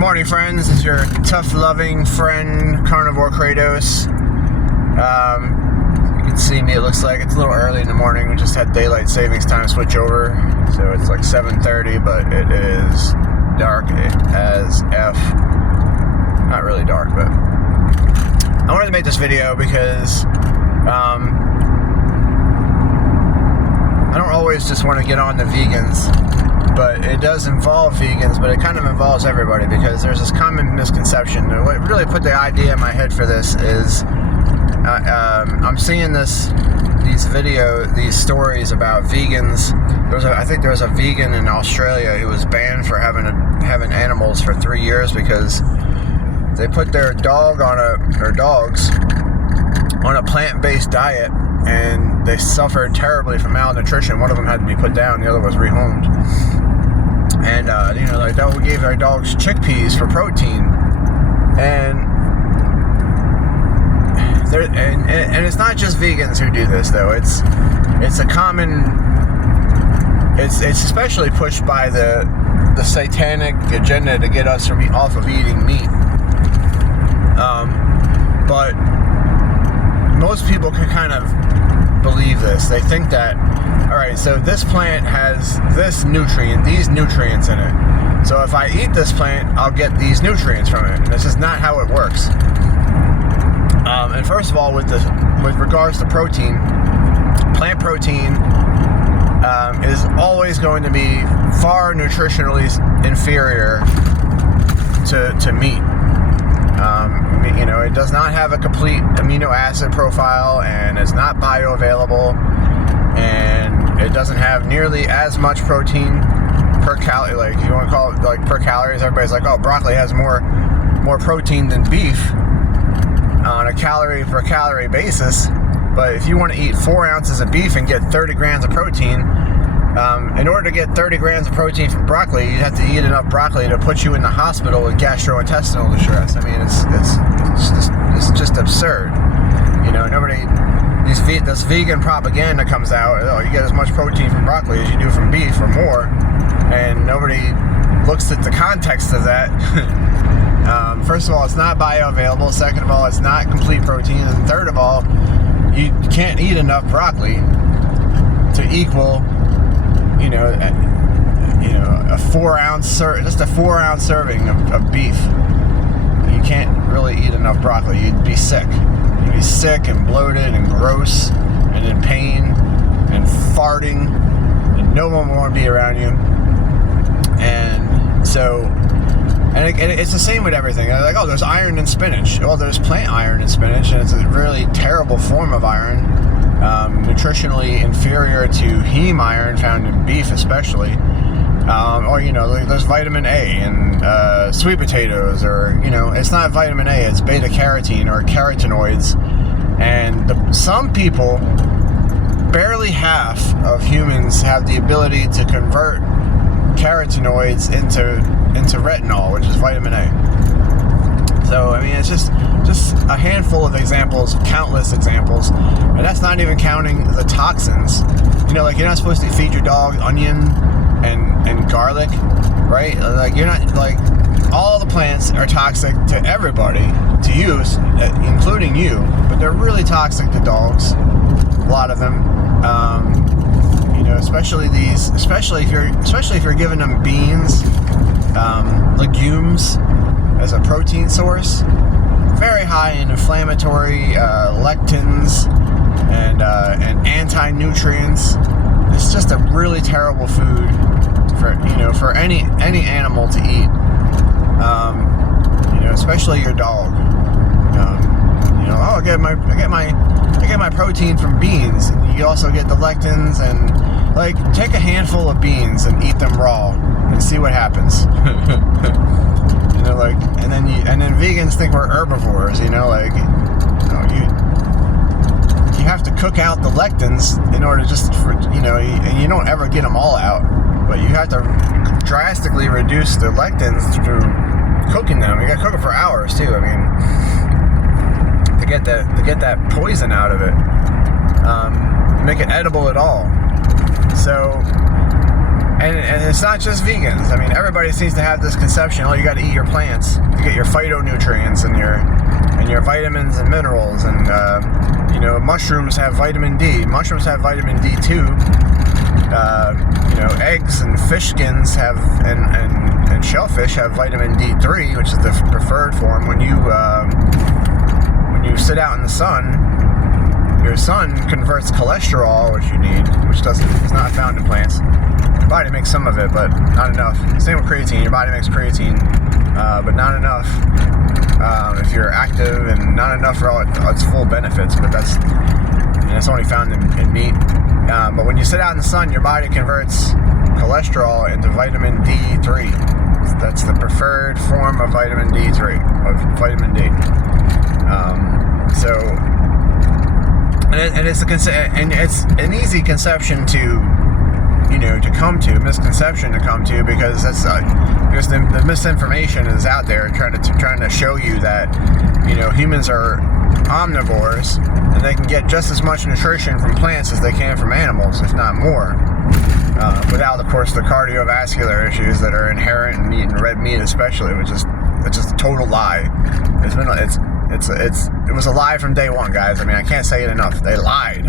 morning, friends. This is your tough-loving friend, Carnivore Kratos. You can see me. It looks like it's a little early in the morning. We just had daylight savings time switch over, so it's like 7:30, but it is dark as F. Not really dark, but I wanted to make this video because I don't always just want to get on the vegans, but it does involve vegans, but it kind of involves everybody because there's this common misconception. What really put the idea in my head for this is I'm seeing these stories about vegans. I think there was a vegan in Australia who was banned for having animals for 3 years because they put their dogs on a plant-based diet, and they suffered terribly from malnutrition. One of them had to be put down, the other was rehomed. And they gave their dogs chickpeas for protein, and it's not just vegans who do this though. It's especially pushed by the satanic agenda to get us off of eating meat. But most people can kind of believe this. They think that, all right, so this plant has these nutrients in it. So if I eat this plant, I'll get these nutrients from it. And this is not how it works. And first of all, with regards to protein, plant protein is always going to be far nutritionally inferior to meat. It does not have a complete amino acid profile, and it's not bioavailable, and it doesn't have nearly as much protein per calorie. Like, if you want to call it like per calories, everybody's like, oh, broccoli has more protein than beef on a calorie per calorie basis. But if you want to eat 4 ounces of beef and get 30 grams of protein, in order to get 30 grams of protein from broccoli, you have to eat enough broccoli to put you in the hospital with gastrointestinal distress. I mean, it's just absurd. This vegan propaganda comes out. Oh, you get as much protein from broccoli as you do from beef or more, and nobody looks at the context of that. First of all, it's not bioavailable. Second of all, it's not complete protein. And third of all, you can't eat enough broccoli to equal a 4 ounce serving of beef. You can't really eat enough broccoli. You'd be sick. You'd be sick and bloated and gross and in pain and farting, and no one will want to be around you. And so, it's the same with everything. They're like, oh, there's iron in spinach. Well, there's plant iron in spinach, and it's a really terrible form of iron. Nutritionally inferior to heme iron found in beef, especially. There's vitamin A in sweet potatoes, or it's not vitamin A, it's beta carotene or carotenoids. And some people, barely half of humans, have the ability to convert carotenoids into retinol, which is vitamin A. So, I mean, it's just a handful of examples, countless examples, and that's not even counting the toxins. You're not supposed to feed your dog onion and garlic, right? Like, you're not, like, all the plants are toxic to everybody to use, including you, but they're really toxic to dogs, a lot of them. Especially if you're giving them beans, legumes as a protein source. Very high in inflammatory lectins and anti-nutrients. It's just a really terrible food for any animal to eat. Especially your dog. I get my protein from beans, and you also get the lectins. And take a handful of beans and eat them raw and see what happens. And then vegans think we're herbivores. You have to cook out the lectins in order and you don't ever get them all out, but you have to drastically reduce the lectins through cooking them. You got to cook them for hours too. I mean, to get that poison out of it, make it edible at all. So And it's not just vegans. I mean, everybody seems to have this conception, oh, you got to eat your plants to get your phytonutrients and your vitamins and minerals. And, you know, mushrooms have vitamin D. Mushrooms have vitamin D too. You know, eggs and fish skins have, and shellfish have vitamin D3, which is the preferred form. When you sit out in the sun, your sun converts cholesterol, which you need, which is not found in plants. Your body makes some of it, but not enough. Same with creatine. Your body makes creatine, but not enough if you're active, and not enough for all its full benefits. But that's only found in meat. But when you sit out in the sun, your body converts cholesterol into vitamin D3. That's the preferred form of vitamin D3, of vitamin D. And it's an easy conception misconception to come to, because the misinformation is out there trying to show you that, you know, humans are omnivores and they can get just as much nutrition from plants as they can from animals, if not more, without, of course, the cardiovascular issues that are inherent in eating red meat, especially, which is just a total lie. It was a lie from day one, guys. I mean, I can't say it enough. They lied.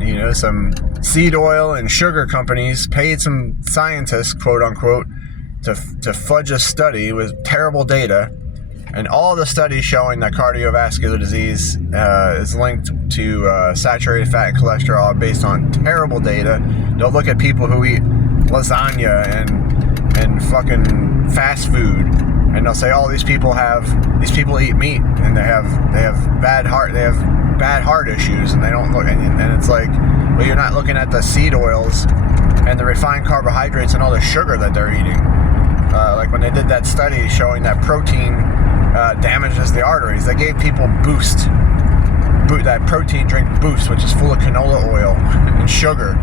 You know, some seed oil and sugar companies paid some scientists, quote unquote, to fudge a study with terrible data, and all the studies showing that cardiovascular disease is linked to saturated fat and cholesterol based on terrible data. They'll look at people who eat lasagna and fucking fast food, and they'll say, "Oh, these people eat meat and they have bad heart issues," and they don't look, and it's like, well, you're not looking at the seed oils and the refined carbohydrates and all the sugar that they're eating. Like when they did that study showing that protein damages the arteries, they gave people that protein drink Boost, which is full of canola oil and sugar.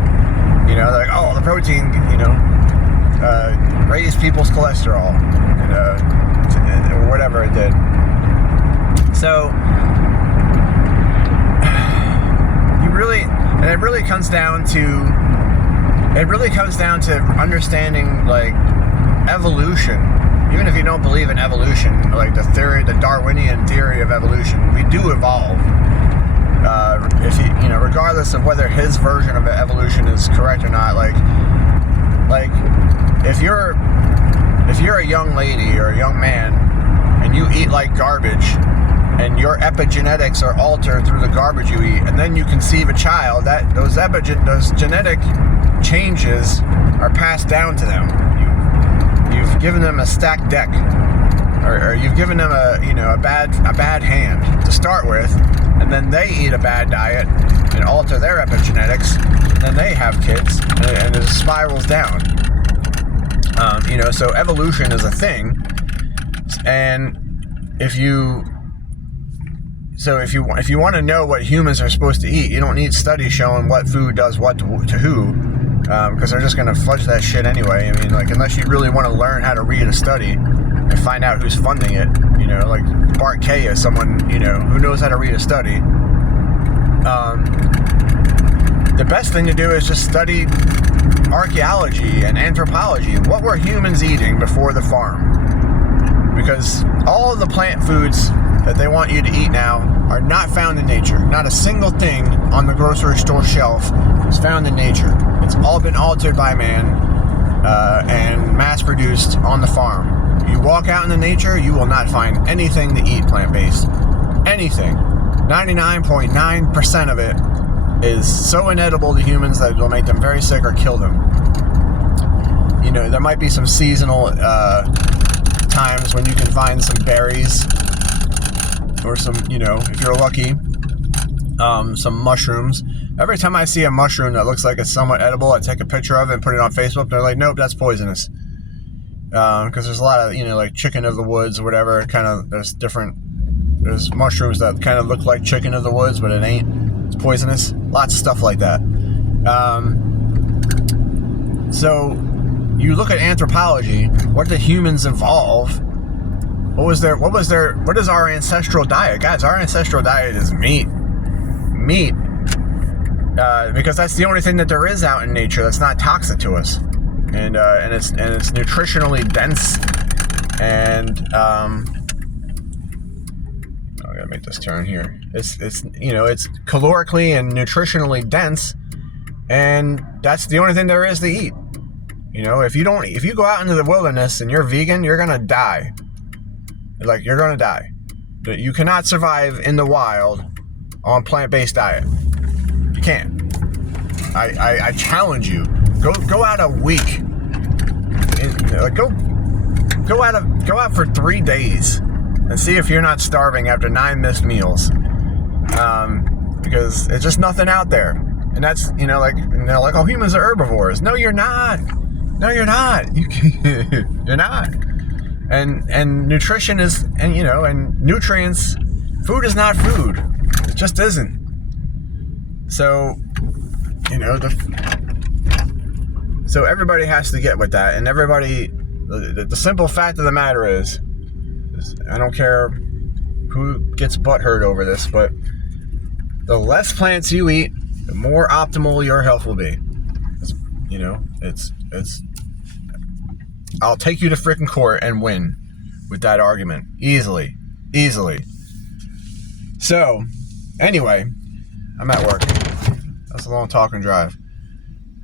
You know, they're like, oh, the protein, you know, raised people's cholesterol, or whatever it did. So it really comes down to understanding, like, evolution. Even if you don't believe in evolution, like the Darwinian theory of evolution, we do evolve. Regardless of whether his version of evolution is correct or not, like if you're a young lady or a young man and you eat like garbage, and your epigenetics are altered through the garbage you eat, and then you conceive a child, that those genetic changes are passed down to them. You've given them a stacked deck, or you've given them a bad hand to start with, and then they eat a bad diet and alter their epigenetics, and then they have kids, and it spirals down. So evolution is a thing, and if you want to know what humans are supposed to eat, you don't need studies showing what food does what to who, because they're just going to fudge that shit anyway. I mean, like, unless you really want to learn how to read a study and find out who's funding it, like Bart K is someone, who knows how to read a study. The best thing to do is just study archaeology and anthropology. What were humans eating before the farm? Because all of the plant foods that they want you to eat now are not found in nature. Not a single thing on the grocery store shelf is found in nature. It's all been altered by man and mass-produced on the farm. You walk out into nature, you will not find anything to eat plant-based. Anything. 99.9% of it is so inedible to humans that it will make them very sick or kill them. There might be some seasonal times when you can find some berries, or some, if you're lucky, some mushrooms. Every time I see a mushroom that looks like it's somewhat edible, I take a picture of it and put it on Facebook. They're like, nope, that's poisonous. Because there's a lot of, like chicken of the woods or whatever. There's mushrooms that kind of look like chicken of the woods, but it ain't. It's poisonous. Lots of stuff like that. So you look at anthropology. What did humans evolve? What is our ancestral diet? Guys, our ancestral diet is meat. Meat. because that's the only thing that there is out in nature that's not toxic to us, and it's nutritionally dense, and I gotta make this turn here. It's it's calorically and nutritionally dense, and that's the only thing there is to eat. If you go out into the wilderness and you're vegan, you're gonna die. You're gonna die. You cannot survive in the wild on plant-based diet. You can't. I challenge you. Go out a week. Go out for 3 days and see if you're not starving after 9 missed meals. Because it's just nothing out there. And that's oh, humans are herbivores. No, you're not. No, you're not. You're not. And nutrition is, and nutrients, food is not food. It just isn't. So, so everybody has to get with that. And everybody, the simple fact of the matter is I don't care who gets butthurt over this, but the less plants you eat, the more optimal your health will be. It's I'll take you to freaking court and win with that argument. Easily. So, anyway, I'm at work. That's a long talk and drive.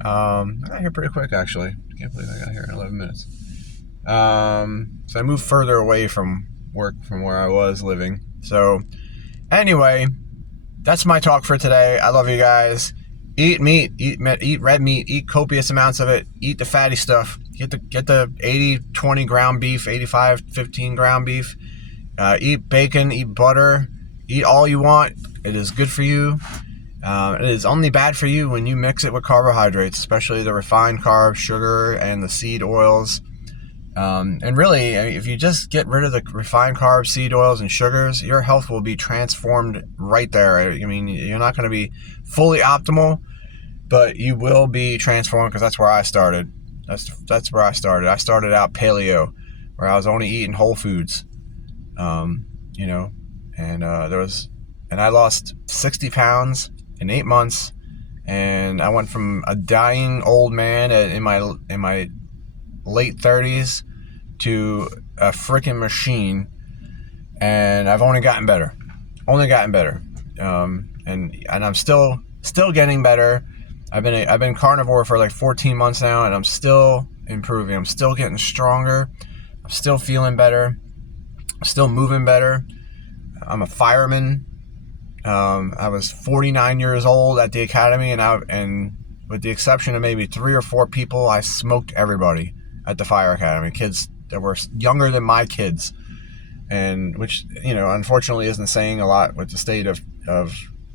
I got here pretty quick, actually. I can't believe I got here in 11 minutes. So I moved further away from work from where I was living. So, anyway, that's my talk for today. I love you guys. Eat meat, eat red meat, eat copious amounts of it, eat the fatty stuff. Get the 80-20 ground beef, 85-15 ground beef. Eat bacon, eat butter, eat all you want. It is good for you. It is only bad for you when you mix it with carbohydrates, especially the refined carbs, sugar, and the seed oils. And really, if you just get rid of the refined carbs, seed oils, and sugars, your health will be transformed right there. I mean, you're not going to be fully optimal, but you will be transformed, because that's where I started. That's where I started. I started out paleo, where I was only eating whole foods, and I lost 60 pounds in 8 months, and I went from a dying old man in my late 30s to a freaking machine, and I've only gotten better. And I'm still getting better. I've been carnivore for like 14 months now, and I'm still improving. I'm still getting stronger. I'm still feeling better. I'm still moving better. I'm a fireman. I was 49 years old at the academy, and with the exception of maybe 3 or 4 people, I smoked everybody at the fire academy. Kids that were younger than my kids, and which unfortunately isn't saying a lot with the state of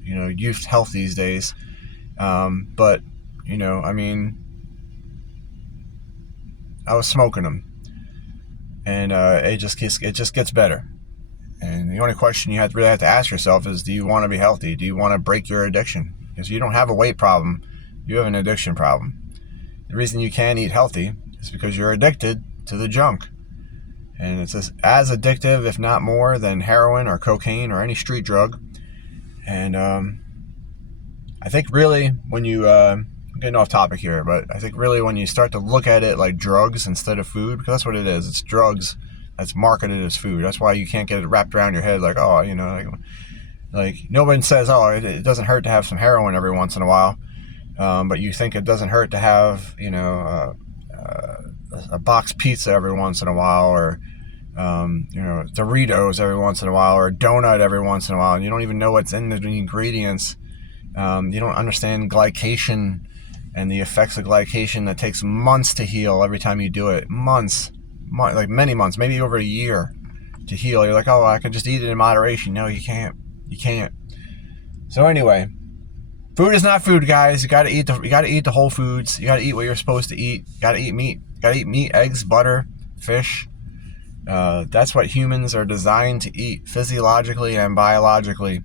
youth health these days. But I mean, I was smoking them, and it just gets better. And the only question you really have to ask yourself is, do you want to be healthy? Do you want to break your addiction? Because you don't have a weight problem, you have an addiction problem. The reason you can't eat healthy is because you're addicted to the junk. And it's as addictive, if not more, than heroin or cocaine or any street drug. And I think really when you, I'm getting off topic here, but I think really when you start to look at it like drugs instead of food, because that's what it is, it's drugs that's marketed as food. That's why you can't get it wrapped around your head like, oh, like nobody says, oh, it doesn't hurt to have some heroin every once in a while. But you think it doesn't hurt to have, a box pizza every once in a while, or Doritos every once in a while, or a donut every once in a while, and you don't even know what's in the ingredients. You don't understand glycation and the effects of glycation that takes months to heal every time you do it. Like many months, maybe over a year to heal. You're like, oh, I can just eat it in moderation. No, you can't. So anyway, food is not food, guys. You gotta eat the whole foods. You gotta eat what you're supposed to eat. You gotta eat meat. You gotta eat meat, eggs, butter, fish. That's what humans are designed to eat, physiologically and biologically.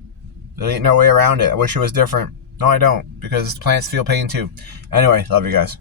There ain't no way around it. I wish it was different. No, I don't, because plants feel pain too. Anyway, love you guys.